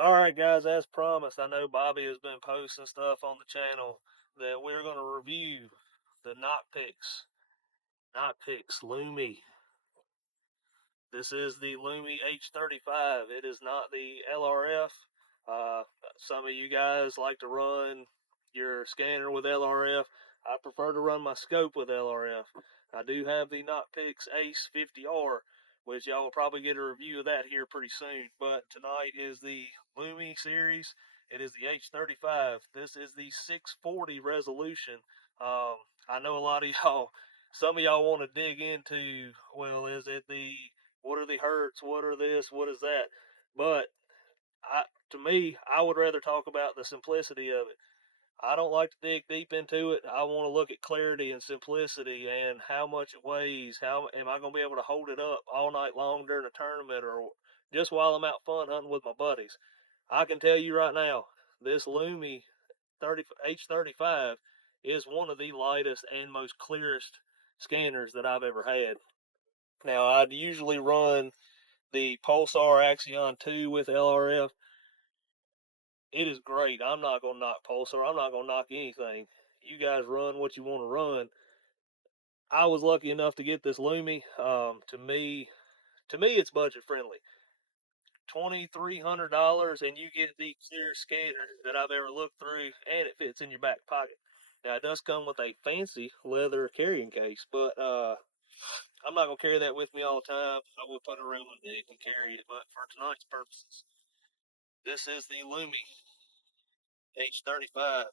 Alright guys, as promised, I know Bobby has been posting stuff on the channel that we're going to review the Nocpix Lumi. This is the Lumi H35. It is not the LRF. Uh, some of you guys like to run your scanner with LRF. I prefer to run my scope with LRF. I do have the Nocpix Ace 50R, which y'all will probably get a review of that here pretty soon. But tonight is the Lumi series. It is the H35. This is the 640 resolution. I know a lot of y'all, some of y'all want to dig into, well, is it the, what are the hertz? What are this? What is that? But I, to me, I would rather talk about the simplicity of it. I don't like to dig deep into it. I want to look at clarity and simplicity and how much it weighs. How am I going to be able to hold it up all night long during a tournament or just while I'm out fun hunting with my buddies? I can tell you right now, this Lumi H35 is one of the lightest and most clearest scanners that I've ever had. Now, I'd usually run the Pulsar Axion 2 with LRF. It is great. I'm not going to knock Pulsar. I'm not going to knock anything. You guys run what you want to run. I was lucky enough to get this Lumi. To me, it's budget friendly. $2,300 and you get the clearest scanner that I've ever looked through, and it fits in your back pocket. Now it does come with a fancy leather carrying case, but I'm not gonna carry that with me all the time. I will put it around my neck and carry it, but for tonight's purposes, this is the Lumi H35.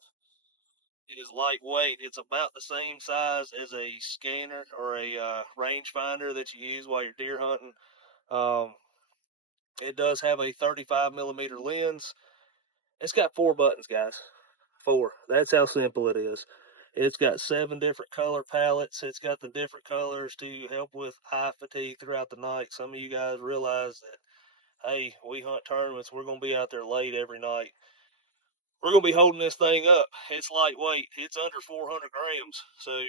It is lightweight. It's about the same size as a scanner or a rangefinder that you use while you're deer hunting. Um, it does have a 35 millimeter lens. It's got 4 buttons, guys. 4. That's how simple it is. It's got 7 different color palettes. It's got the different colors to help with eye fatigue throughout the night. Some of you guys realize that, hey, we hunt tournaments. We're going to be out there late every night. We're going to be holding this thing up. It's lightweight. It's under 400 grams. So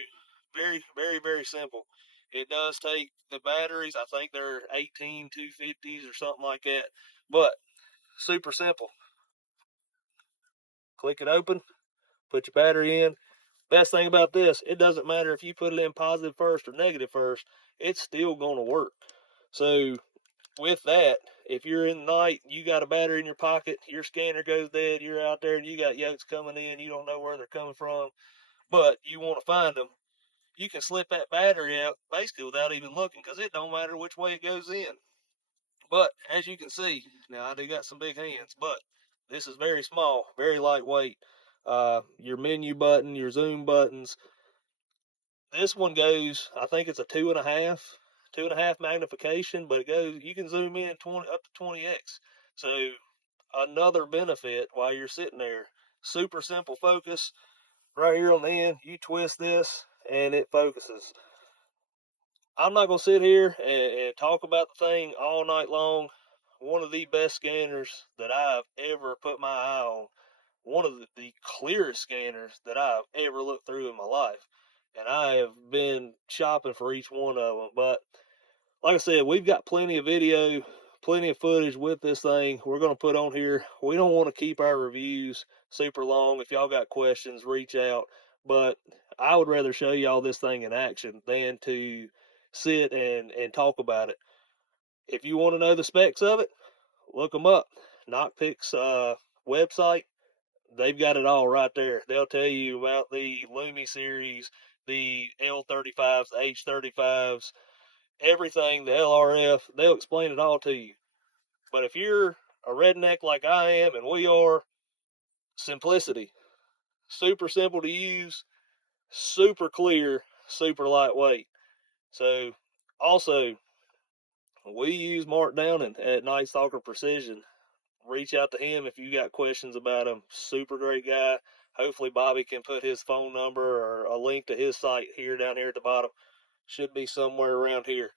very, very, very simple. It does take the batteries. I think they're 18 250s or something like that. But super simple. Click it open. Put your battery in. Best thing about this, it doesn't matter if you put it in positive first or negative first, it's still going to work. So with that, if you're in the night, you got a battery in your pocket, your scanner goes dead, you're out there and you got yokes coming in, you don't know where they're coming from, but you want to find them, you can slip that battery out basically without even looking, because it don't matter which way it goes in. But as you can see, now I do got some big hands, but this is very small, very lightweight. Your menu button, your zoom buttons. This one goes, I think it's a 2.5 magnification, but it goes, you can zoom in 20 up to 20x. So another benefit while you're sitting there. Super simple focus. Right here on the end, you twist this and it focuses. I'm not gonna sit here and talk about the thing all night long. One of the best scanners that I've ever put my eye on. One of the clearest scanners that I've ever looked through in my life. And I have been shopping for each one of them. But like I said, we've got plenty of video, plenty of footage with this thing we're going to put on here. We don't want to keep our reviews super long. If y'all got questions, reach out. But I would rather show y'all this thing in action than to sit and talk about it. If you want to know the specs of it, look them up. Nocpix website, they've got it all right there. They'll tell you about the Lumi series, the L35s, the H35s, everything, the LRF. They'll explain it all to you. But if you're a redneck like I am and we are, simplicity. Super simple to use, super clear, super lightweight. So, also, we use Mark Downing at Night Stalker Precision. Reach out to him if you got questions about him. Super great guy. Hopefully Bobby can put his phone number or a link to his site here down here at the bottom. Should be somewhere around here.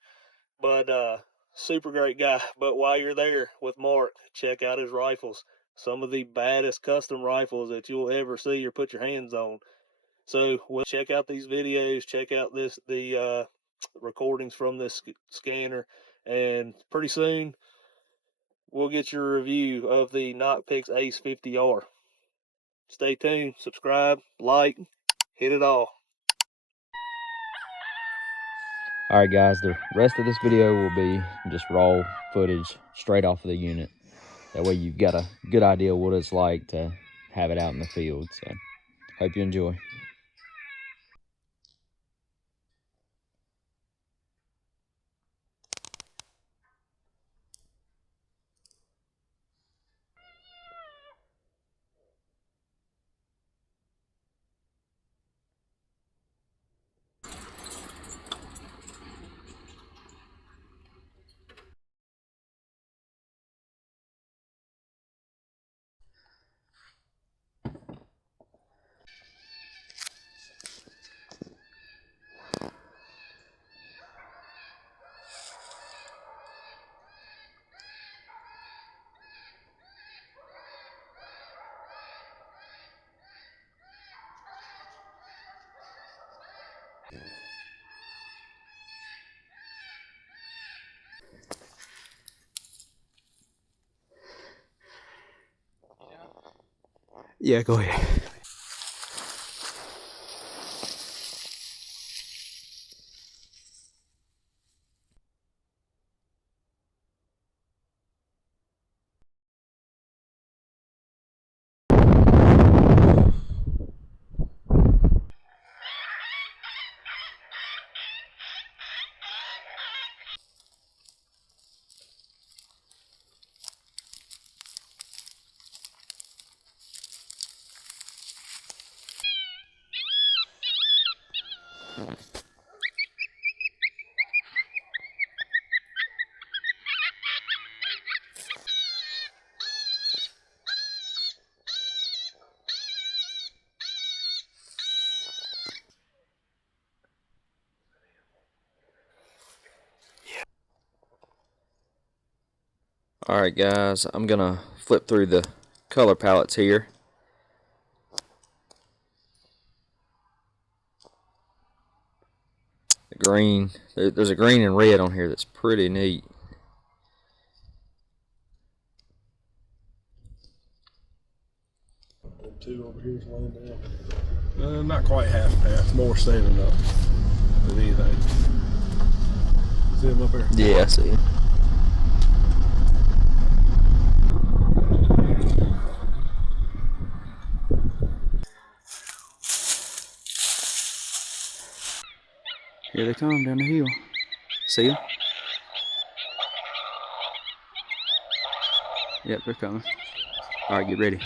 But super great guy. But while you're there with Mark, check out his rifles. Some of the baddest custom rifles that you'll ever see or put your hands on. So we'll check out these videos, check out the recordings from this scanner, and pretty soon we'll get your review of the Nocpix Ace 50R. Stay tuned, subscribe, like, hit it all. Alright guys, the rest of this video will be just raw footage straight off of the unit. That way you've got a good idea what it's like to have it out in the field. So, hope you enjoy. Yeah, go ahead. Alright guys, I'm gonna flip through the color palettes here. The green, there's a green and red on here that's pretty neat. Two over here is laying down. Not quite half path, more standing up than anything. See him up there? Yeah, I see him. Here they come down the hill. See them? Yep, they're coming. Alright, get ready.